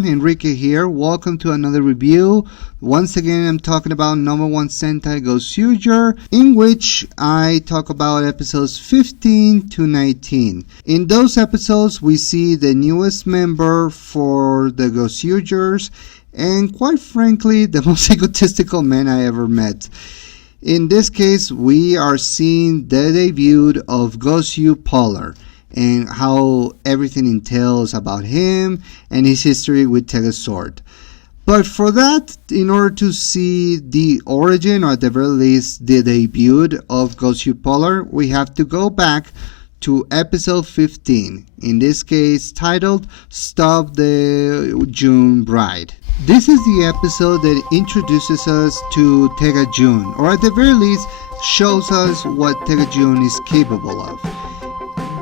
everyone, Enrique here. Welcome to another review. Once again, I'm talking about number 1 Sentai Gozyuger, in which I talk about episodes 15 to 19. In those episodes, we see the newest member for the Gozyugers, and quite frankly, the most egotistical man I ever met. In this case, we are seeing the debut of Gozyu Polar, and how everything entails about him and his history with Tegasword. But for that, in order to see the origin, or at the very least the debut of Gozyu Polar, we have to go back to episode 15, in this case titled Stop the June Bride. This is the episode that introduces us to Tega June, or at the very least shows us what Tega June is capable of.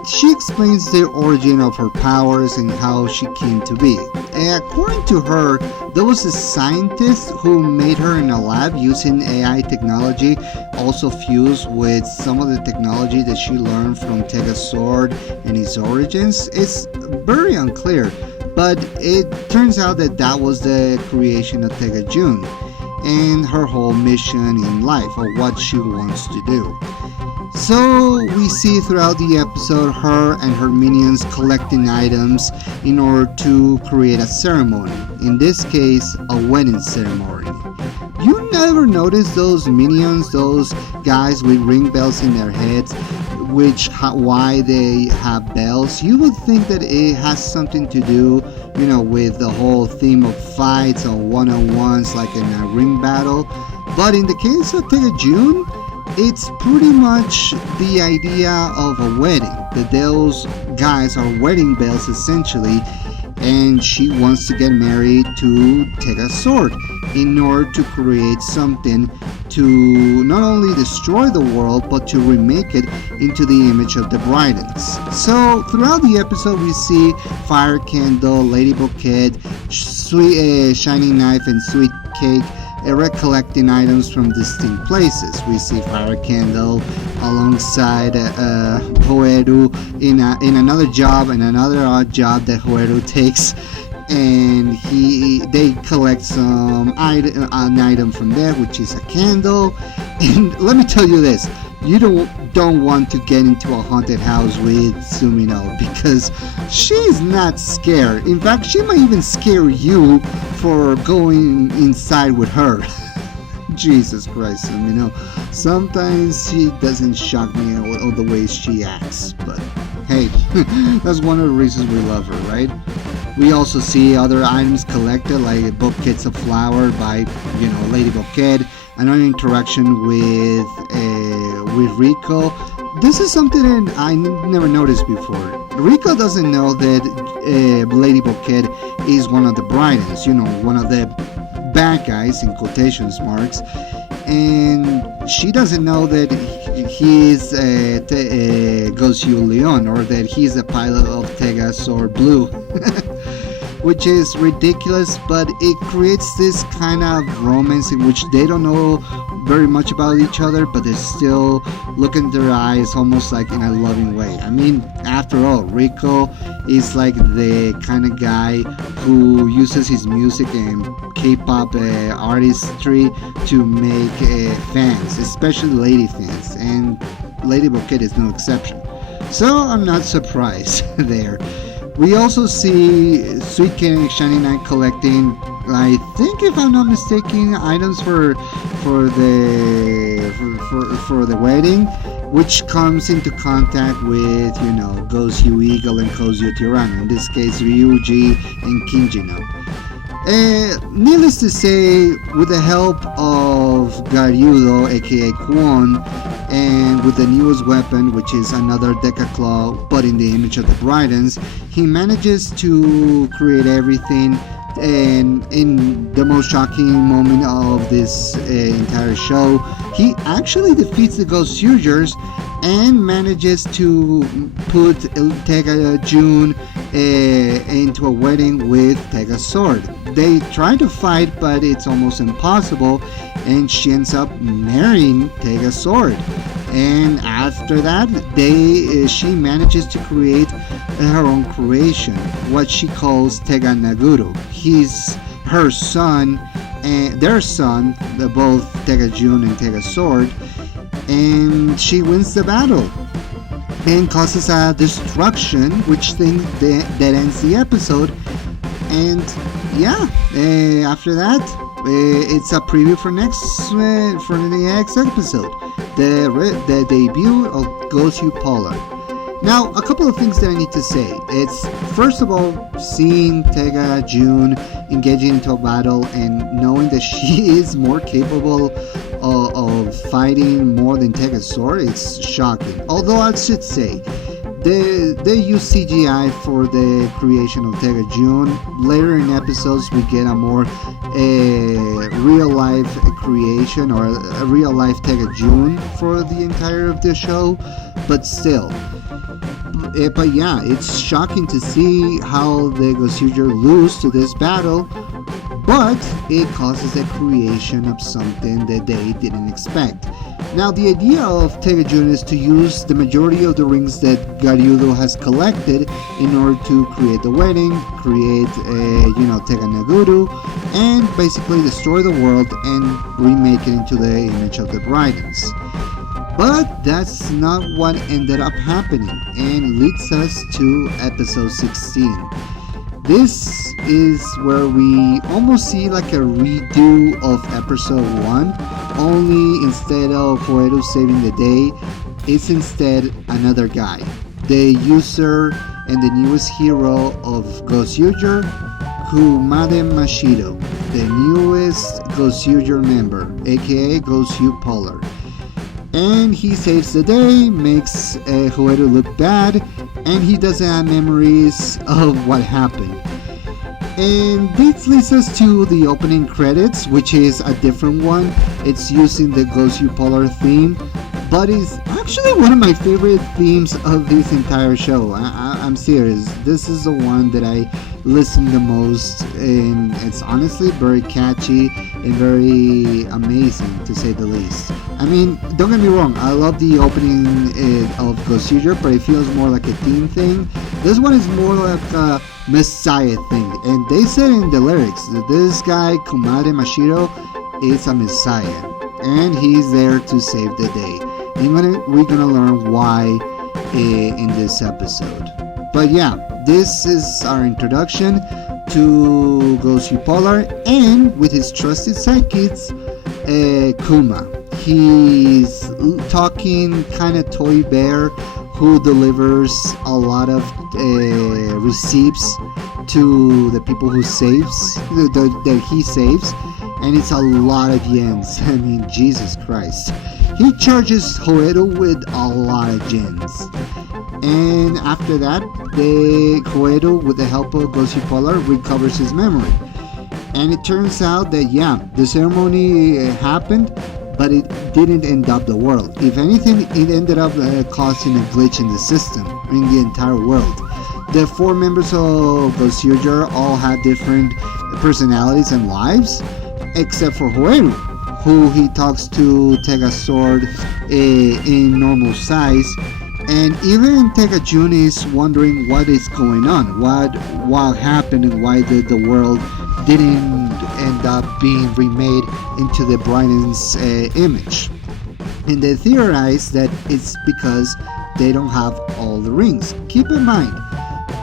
She explains the origin of her powers and how she came to be. And according to her, there was a scientist who made her in a lab using AI technology, also fused with some of the technology that she learned from Tegasword and its origins. It's very unclear, but it turns out that that was the creation of Tega June and her whole mission in life, or what she wants to do. So we see throughout the episode her and her minions collecting items in order to create a ceremony, in this case a wedding ceremony. You never notice those minions, those guys with ring bells in their heads, why they have bells? You would think that it has something to do, with the whole theme of fights or one-on-ones like in a ring battle. But in the case of Tega June, it's pretty much the idea of a wedding, that those guys are wedding bells essentially, and she wants to get married to Tegasword in order to create something to not only destroy the world, but to remake it into the image of the Bridens. So throughout the episode we see Fire Candle, Lady Bouquet, Sweet Shining Knife, and Sweet Cake collecting items from distinct places. We see Fire Candle alongside Hoeru in another job, and another odd job that Hoeru takes, and they collect an item from there, which is a candle. And let me tell you this, you don't want to get into a haunted house with Sumino, because she's not scared. In fact, she might even scare you for going inside with her. Jesus Christ, Sumino. Sometimes she doesn't shock me all the ways she acts, but hey, that's one of the reasons we love her, right? We also see other items collected, like bouquets of flower by, Lady Bouquet, another interaction with Rico. This is something that I never noticed before. Rico doesn't know that Lady Bouquet is one of the Bridens, one of the bad guys in quotations marks, and she doesn't know that he is Gozyu Leon, or that he's a pilot of Tegasword Blue. Which is ridiculous, but it creates this kind of romance in which they don't know very much about each other, but they still look in their eyes almost like in a loving way. I mean, after all, Rico is like the kind of guy who uses his music and K-pop artistry to make fans, especially lady fans, and Lady Bouquet is no exception. So I'm not surprised there. We also see Sweet Cake and Shining Knight collecting, I think if I'm not mistaken, items for the wedding, which comes into contact with, Gozyu Eagle and Gozyu Tyranno, in this case Ryuji and Kinjino. Needless to say, with the help of Garyudo, a.k.a. Kwon, and with the newest weapon, which is another Deca Claw, but in the image of the Bridens, he manages to create everything, and in the most shocking moment of this entire show, he actually defeats the Gozyugers and manages to put Tega June into a wedding with Tegasword. They try to fight, but it's almost impossible, and she ends up marrying Tegasword. And after that, she manages to create her own creation, what she calls Tega Naguru. her son and their son, both Tega Jun and Tega Sword, and she wins the battle and causes a destruction, which thing that ends the episode. And yeah, after that, it's a preview for the next episode, the debut of Gozyu Polar. Now, a couple of things that I need to say. It's, first of all, seeing Tega Jun engaging into a battle and knowing that she is more capable of fighting more than Tega Sword, it's shocking. Although I should say, they use CGI for the creation of Tega Jun. Later in episodes, we get a more real-life creation, or a real-life Tega Jun for the entire of the show, but still. But yeah, it's shocking to see how the Gozyuger lose to this battle, but it causes a creation of something that they didn't expect. Now, the idea of Tega Jun is to use the majority of the rings that Garyudo has collected in order to create the wedding, create Tega Naguru, and basically destroy the world and remake it into the image of the Bridens. But that's not what ended up happening, and leads us to episode 16. This is where we almost see like a redo of episode 1, only instead of Hoeru saving the day, it's instead another guy, the user and the newest hero of Gozyuger, Kumade Mashiro, the newest Gozyuger member, a.k.a. Gozyu Polar. And he saves the day, makes Hoeru look bad, and he doesn't have memories of what happened. And this leads us to the opening credits, which is a different one. It's using the Gozyu Polar theme, but it's actually one of my favorite themes of this entire show. I'm serious. This is the one that I listen the most, and it's honestly very catchy and very amazing, to say the least. I mean, don't get me wrong, I love the opening of Gozyuger, but it feels more like a theme thing. This one is more like a messiah thing, and they said in the lyrics that this guy, Kumade Mashiro, is a messiah, and he's there to save the day. And we're gonna learn why in this episode. But yeah, this is our introduction to Gozyu Polar, and with his trusted sidekicks, Kuma. He's talking kind of toy bear who delivers a lot of receipts to the people who saves, that he saves, and it's a lot of yens. I mean, Jesus Christ. He charges Hoeru with a lot of yens. And after that, Hoeru, with the help of Gozyu Polar, recovers his memory. And it turns out that, yeah, the ceremony happened, but it didn't end up the world. If anything, it ended up causing a glitch in the system, in the entire world. The 4 members of Gozyuger all had different personalities and lives, except for Hoeru, who he talks to Tega Sword in normal size. And even Tega Jun is wondering what is going on, what happened, and why the world didn't end up being remade into the Briden's image. And they theorize that it's because they don't have all the rings. Keep in mind,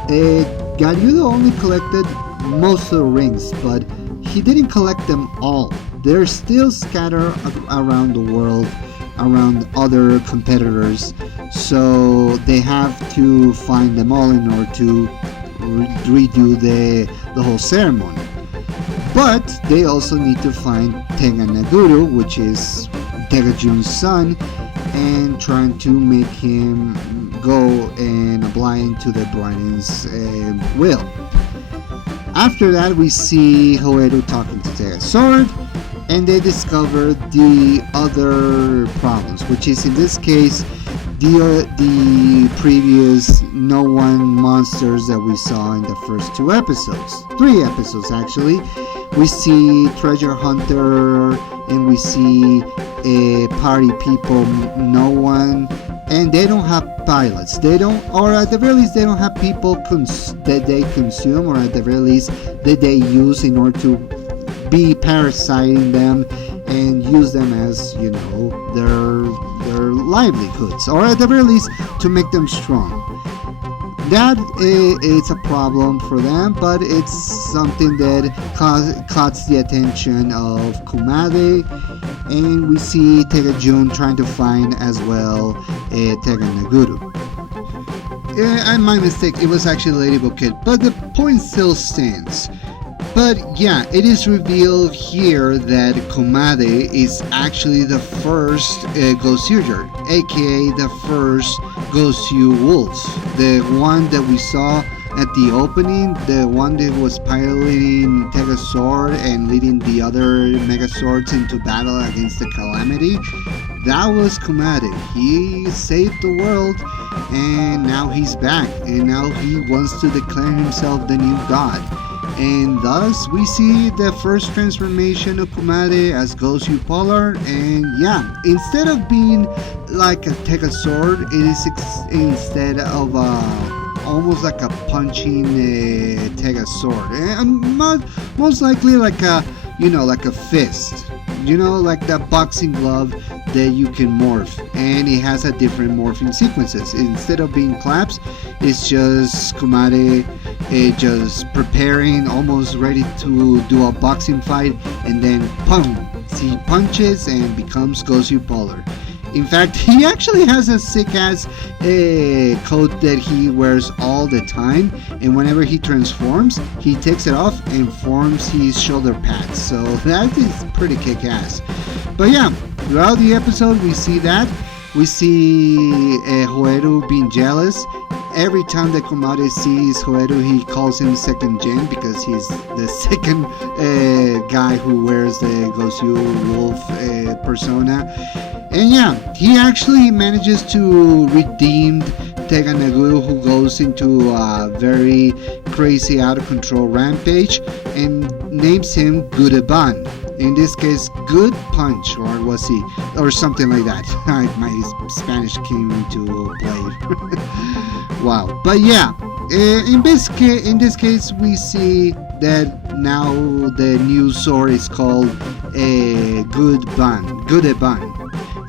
Garyudo only collected most of the rings, but he didn't collect them all. They're still scattered around the world, around other competitors, so they have to find them all in order to redo the whole ceremony. But they also need to find Tega Naguru, which is Tega Jun's son, and trying to make him go and oblige to the Briden's will. After that, we see Hoeru talking to Tega Sword, and they discover the other problems, which is in this case the previous no one monsters that we saw in the first 2 episodes. 3 episodes actually. We see Treasure Hunter, and we see party people, no one, and they don't have pilots. They don't, or at the very least, they don't have people that they consume, or at the very least, that they use in order to be parasiting them and use them as, their livelihoods, or at the very least, to make them strong. That is a problem for them, but it's something that caught the attention of Kumade, and we see Tegajun trying to find as well Teganaguru. My mistake, it was actually Lady Bouquet, but the point still stands. But yeah, it is revealed here that Kumade is actually the first Gozyuger, a.k.a. the first Gozyu Wolf, the one that we saw at the opening, the one that was piloting Tegazord and leading the other Megazords into battle against the Calamity. That was Kumade. He saved the world, and now he's back, and now he wants to declare himself the new god. And thus, we see the first transformation of Kumade as Gozyu Polar, and yeah, instead of being like a Tegazord, it is instead of almost like a punching Tegazord, and most likely like a like a fist, like that boxing glove that you can morph, and it has a different morphing sequences. Instead of being claps, it's just Kumade just preparing, almost ready to do a boxing fight, and then he punches and becomes Gozyu Polar. In fact, he actually has a sick-ass coat that he wears all the time, and whenever he transforms, he takes it off and forms his shoulder pads, so that is pretty kick-ass. But yeah, throughout the episode, we see that. We see Hoeru being jealous. Every time that Kumade sees Hoeru, he calls him second gen because he's the second guy who wears the Gozyu Wolf persona. And yeah, he actually manages to redeem Teganaguru, who goes into a very crazy, out of control rampage, and names him Gudeban. In this case, Good Punch, or was he, or something like that. My Spanish came into play. Wow. But yeah, in this case, we see that now the new sword is called Gudeban.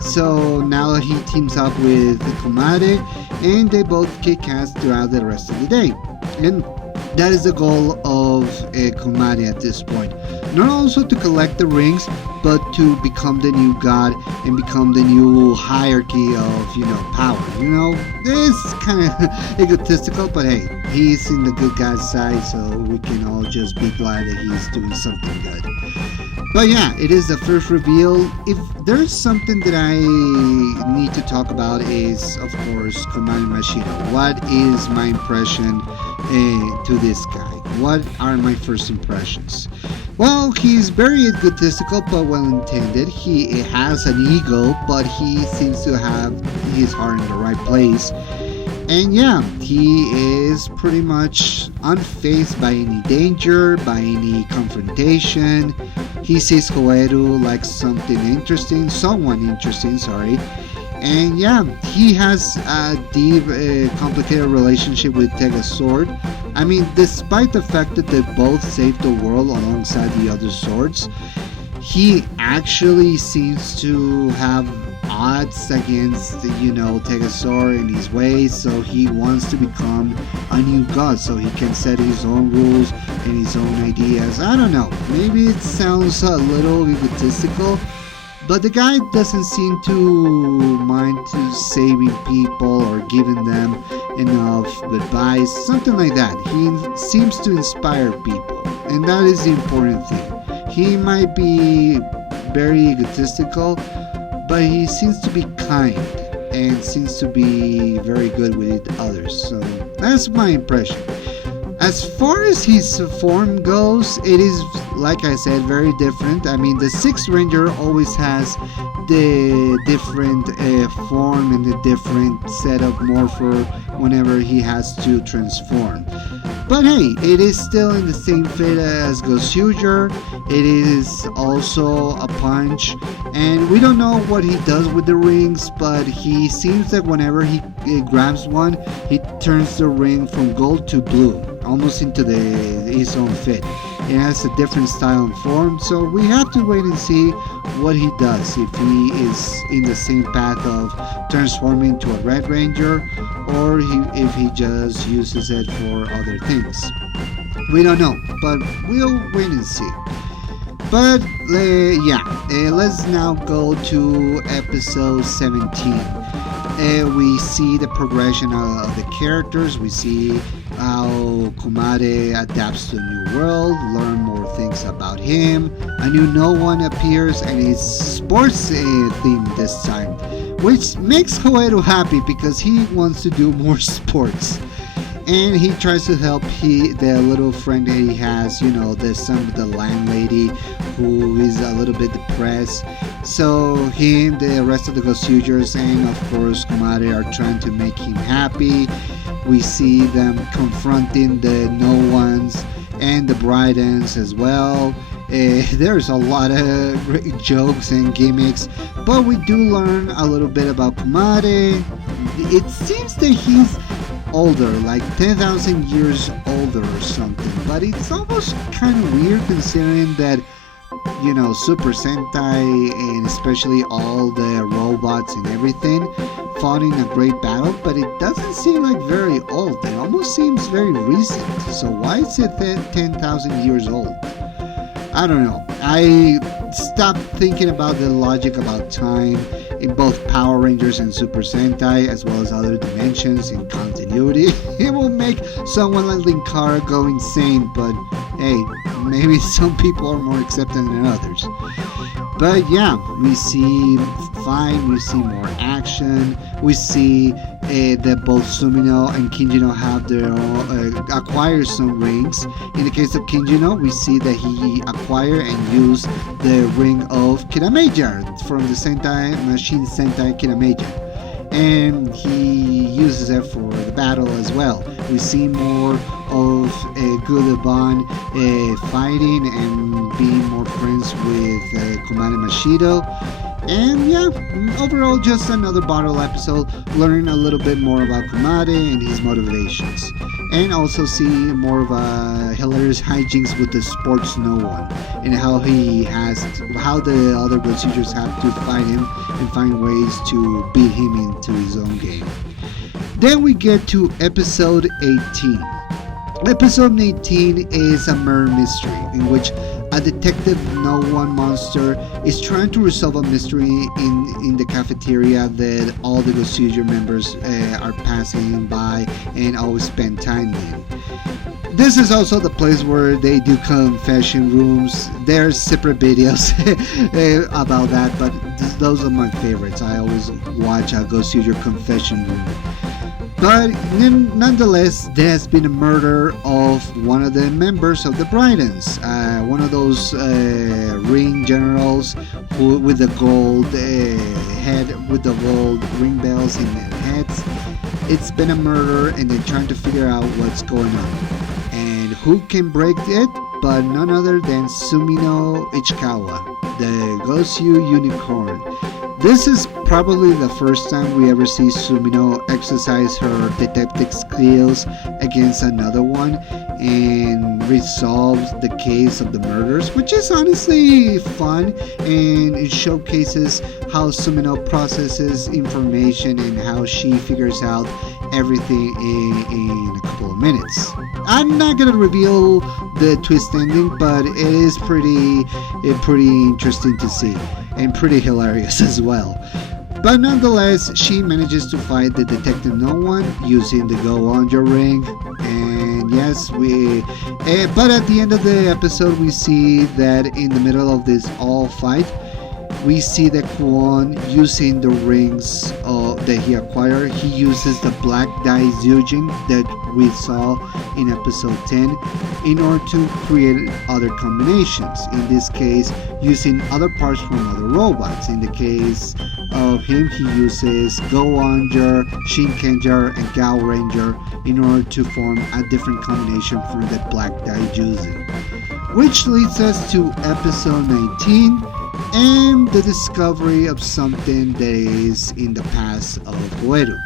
So now he teams up with Kumade, and they both kick ass throughout the rest of the day. And that is the goal of Kumade at this point. Not also to collect the rings, but to become the new god and become the new hierarchy of, power. It's kind of egotistical, but hey, he's in the good guy's side, so we can all just be glad that he's doing something good. But yeah, it is the first reveal. If there's something that I need to talk about is, of course, Kumade Mashiro. What is my impression to this guy? What are my first impressions? Well, he's very egotistical but well-intended. He has an ego, but he seems to have his heart in the right place. And yeah, he is pretty much unfazed by any danger, by any confrontation. He sees Hoeru like someone interesting, and yeah, he has a deep, complicated relationship with Tegazord. I mean, despite the fact that they both saved the world alongside the other swords, he actually seems to have odds against, Tegazord in his ways, so he wants to become a new god so he can set his own rules and his own ideas. I don't know, maybe it sounds a little egotistical, but the guy doesn't seem to mind to saving people or giving them enough advice, something like that. He seems to inspire people, and that is the important thing. He might be very egotistical, but he seems to be kind and seems to be very good with others. So that's my impression. As far as his form goes, it is, like I said, very different. I mean, the Sixth Ranger always has the different form and the different set of morpher whenever he has to transform. But hey, it is still in the same fate as Gozyuger. It is also a punch, and we don't know what he does with the rings, but he seems that whenever he grabs one, he turns the ring from gold to blue, almost into his own fit. It has a different style and form, so we have to wait and see what he does, if he is in the same path of transforming into a Red Ranger, or if he just uses it for other things. We don't know, but we'll wait and see. But let's now go to episode 17. We see the progression of the characters. We see how Kumade adapts to a new world, learn more things about him. A new no one appears, and it's sports themed this time, which makes Hoero happy because he wants to do more sports. And he tries to help the little friend that he has, the son of the landlady, who is a little bit depressed. So him, the rest of the Gozyugers, and of course Kumade are trying to make him happy. We see them confronting the no ones and the Bridens as well. There's a lot of great jokes and gimmicks, but we do learn a little bit about Kumade. It seems that he's older, like 10,000 years older or something, but it's almost kind of weird considering that Super Sentai, and especially all the robots and everything, fought in a great battle, but it doesn't seem like very old. It almost seems very recent. So why is it 10,000 years old? I don't know. I stopped thinking about the logic about time in both Power Rangers and Super Sentai, as well as other dimensions in continuity. It will make someone like Linkara go insane, but hey, maybe some people are more accepting than others. But yeah, we see fight, we see more action, we see that both Sumino and Kinjino have their own, acquire some rings. In the case of Kinjino, we see that he acquire and use the ring of Kirameja from the Sentai Machine Sentai Kirameja. And he uses it for the battle as well. We see more of Gudabon fighting and being more friends with Kumade Mashiro. And yeah, overall just another bottle episode, learning a little bit more about Kumade and his motivations. And also see more of a hilarious hijinks with the sports no one, and how the other Gozyugers have to fight him and find ways to beat him into his own game. Then we get to episode 18. Episode 18 is a murder mystery in which a detective no one monster is trying to resolve a mystery in the cafeteria that all the Gozyuger members are passing by and always spend time in. This is also the place where they do confession rooms. There's separate videos about that, but those are my favorites. I always watch a Gozyuger confession room. But nonetheless, there has been a murder of one of the members of the Bridens, one of those ring generals with the gold head, with the gold ring bells in their heads. It's been a murder, and they're trying to figure out what's going on. And who can break it but none other than Sumino Ichikawa, the Gozyu Unicorn. This is probably the first time we ever see Sumino exercise her detective skills against another one and resolve the case of the murders, which is honestly fun, and it showcases how Sumino processes information and how she figures out everything in a couple of minutes. I'm not gonna reveal the twist ending, but it is pretty interesting to see and pretty hilarious as well. But nonetheless, she manages to fight the detective no one using the go on your ring. And yes, but at the end of the episode, we see that in the middle of this all fight, we see that Kwon using the rings that he acquired. He uses the black dye Zyujin that we saw in episode 10 in order to create other combinations. In this case, using other parts from other robots. In the case of him, he uses Gozyuger, Shinkenger, and Gao Ranger in order to form a different combination for the black dye Juzin. Which leads us to episode 19 and the discovery of something that is in the past of Hoeru.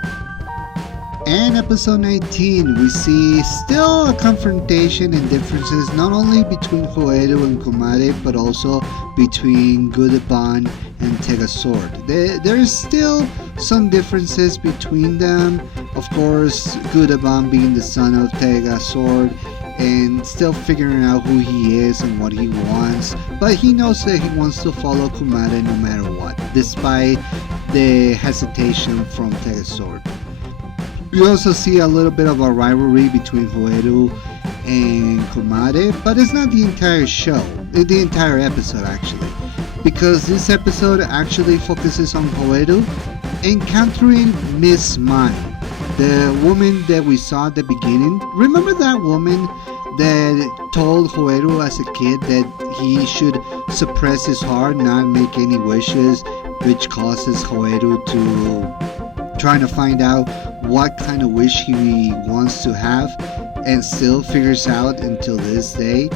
And episode 19, we see still a confrontation and differences not only between Hoeru and Kumade, but also between Gudabon and Tegasword. There is still some differences between them. Of course, Gudabon being the son of Tegasword and still figuring out who he is and what he wants, but he knows that he wants to follow Kumade no matter what, despite the hesitation from Tegasword. We also see a little bit of a rivalry between Hoeru and Kumade, but it's not the entire show, the entire episode actually, because this episode actually focuses on Hoeru encountering Miss Mine, the woman that we saw at the beginning. Remember that woman that told Hoeru as a kid that he should suppress his heart, not make any wishes, which causes Hoeru to trying to find out what kind of wish he wants to have, and still figures out until this day?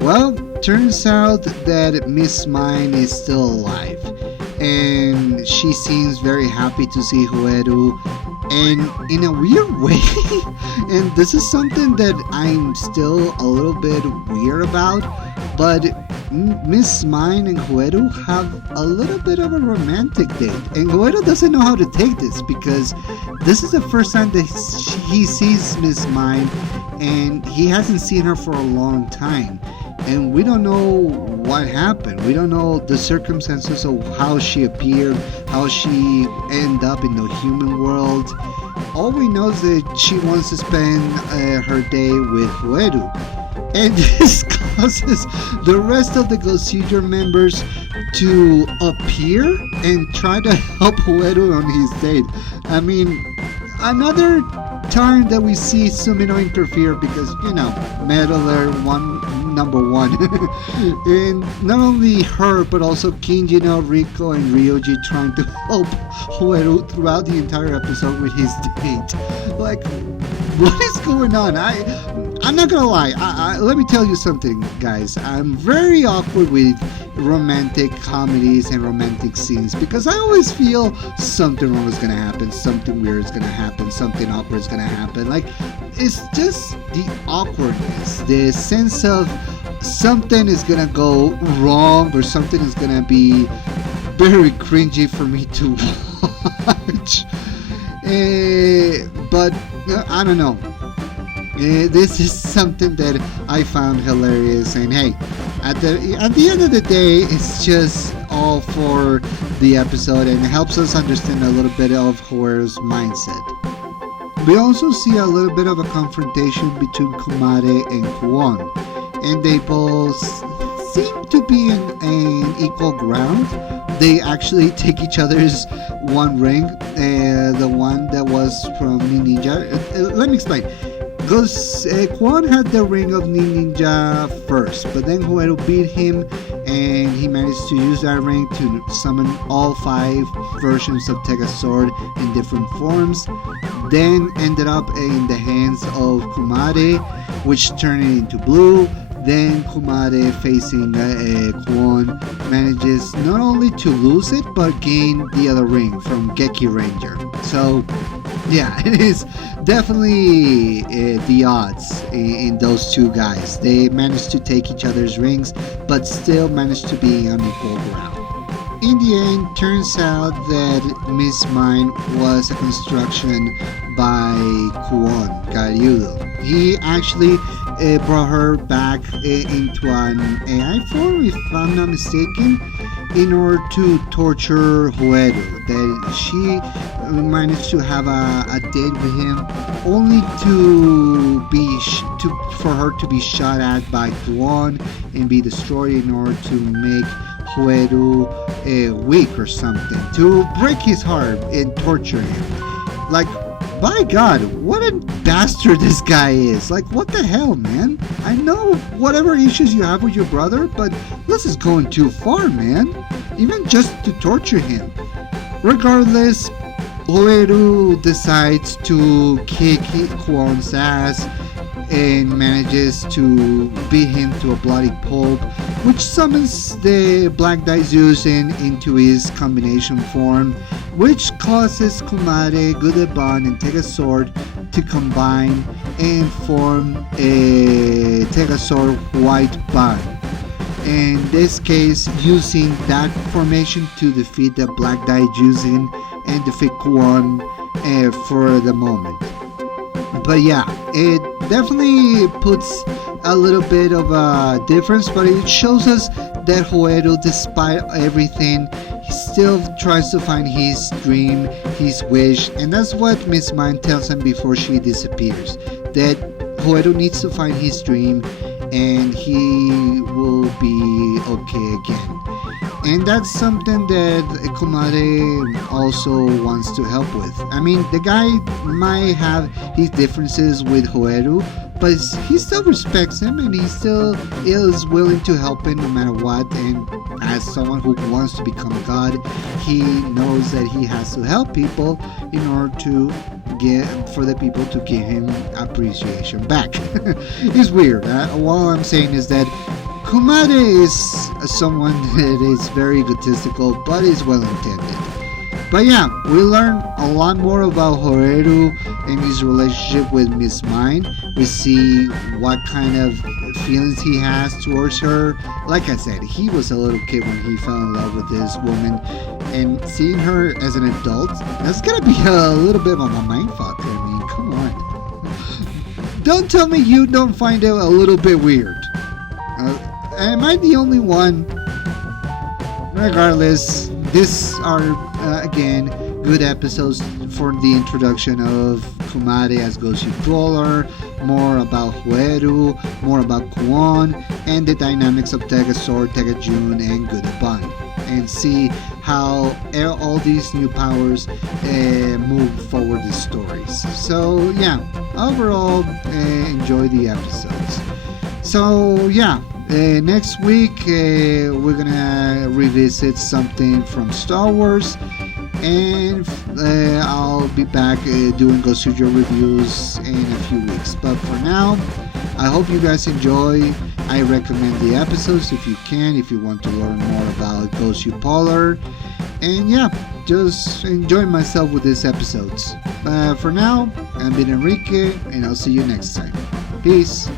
Well, turns out that Miss Mine is still alive, and she seems very happy to see Hoeru, and in a weird way, and this is something that I'm still a little bit weird about, but Miss Mine and Hoeru have a little bit of a romantic date, and Hoeru doesn't know how to take this because this is the first time that he sees Miss Mine, and he hasn't seen her for a long time, and we don't know what happened. We don't know the circumstances of how she appeared, how she ended up in the human world. All we know is that she wants to spend her day with Hoeru, and this causes the rest of the Gozyuger members to appear and try to help Hoeru on his date. I mean, another time that we see Sumino interfere because, you know, meddler number one. And not only her, but also Kinjino, Riko, and Ryoji trying to help Hoeru throughout the entire episode with his date. Like, what is going on? I'm not gonna lie, let me tell you something, guys. I'm very awkward with romantic comedies and romantic scenes because I always feel something wrong is gonna happen, something weird is gonna happen, something awkward is gonna happen. Like, it's just the awkwardness, the sense of something is gonna go wrong or something is gonna be very cringy for me to watch. But I don't know. This is something that I found hilarious, and hey, at the end of the day, it's just all for the episode, and it helps us understand a little bit of Hoeru's mindset. We also see a little bit of a confrontation between Kumade and Kwon, and they both seem to be in equal ground. They actually take each other's one ring, the one that was from Ninja. Let me explain. Kwon had the ring of Ninja first, but then Hoeru beat him, and he managed to use that ring to summon all 5 versions of Tegasword in different forms. Then ended up in the hands of Kumade, which turned it into blue. Then Kumade, facing Kwon, manages not only to lose it, but gain the other ring from Geki Ranger. So, yeah, it is definitely the odds in those two guys. They managed to take each other's rings, but still managed to be on equal ground. In the end, turns out that Miss Mine was a construction by Kwon, Garyudo. He actually brought her back into an AI form, if I'm not mistaken, in order to torture Hoeru. That she managed to have a date with him, only for her to be shot at by Kwon and be destroyed in order to make Hoeru weak or something, to break his heart and torture him. Like, by God, what a bastard this guy is. Like, what the hell, man? I know whatever issues you have with your brother, but this is going too far, man. Even just to torture him. Regardless, Hoeru decides to kick Kwon's ass and manages to beat him to a bloody pulp, which summons the Black Daijujin into his combination form, which causes Kumade, Gudebon, and Tegasword to combine and form a Tegasword White Bond. In this case, using that formation to defeat the Black Daijujin and defeat Kwon for the moment. But yeah, it definitely puts a little bit of a difference, but it shows us that Hoeru, despite everything, he still tries to find his dream, his wish, and that's what Miss Mind tells him before she disappears, that Hoeru needs to find his dream and he will be okay again. And that's something that Kumade also wants to help with. I mean, the guy might have his differences with Hoeru, but he still respects him and he still is willing to help him no matter what. And as someone who wants to become a god, he knows that he has to help people in order to for the people to give him appreciation back. It's weird. All I'm saying is that Kumade is someone that is very egotistical, but is well intended. But yeah, we learn a lot more about Hoeru and his relationship with Miss Mind. We see what kind of feelings he has towards her. Like I said, he was a little kid when he fell in love with this woman, and seeing her as an adult, that's gonna be a little bit of a mindfuck. I mean, come on. Don't tell me you don't find it a little bit weird. Am I the only one? Regardless, these are again good episodes for the introduction of Kumade as Gozyu Polar, more about Hoeru, more about Kwon, and the dynamics of Tegasword, Tegajun, and Gudebon, and see how all these new powers move forward the stories. So yeah, overall, enjoy the episodes. So yeah. Next week we're gonna revisit something from Star Wars, and I'll be back doing Gozyuger reviews in a few weeks. But for now, I hope you guys enjoy. I recommend the episodes if you can, if you want to learn more about Gozyu Polar. And yeah, just enjoy myself with these episodes. For now, I'm been Enrique, and I'll see you next time. Peace.